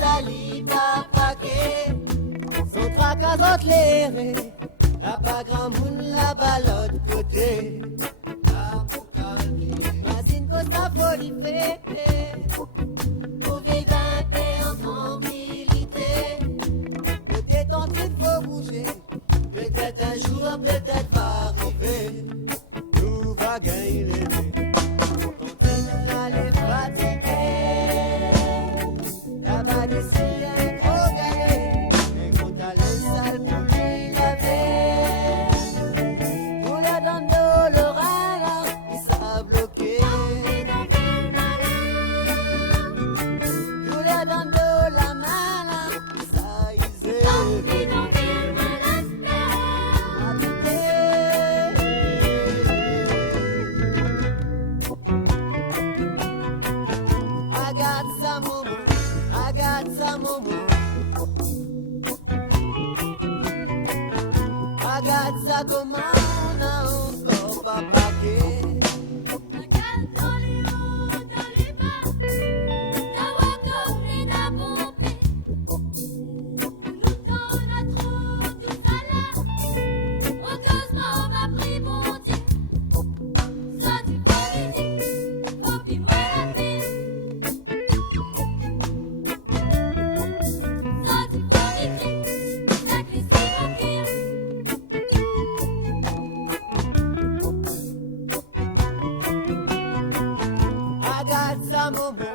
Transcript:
sali pas paquet. Son tracas l'air, y'a pas grand monde là-bas l'autre côté. Mazine Costa folie fait. Trouver 20 en tranquillité. Peut-être en train de faut bouger. Peut-être un jour, peut-être va arriver. Nous va gagner l'été. Ragazza comanda encore pas paquet. Regarde dans les hauts, dans les bas, la voix comme les nabompés. Nous t'en a trop, tout ça là. On cause m'a pris bon Dieu. Ça tu peux m'aider, faut pis moi la paix. Ça tu peux m'écrire, la clé c'est mon cœur. Ragazza momo,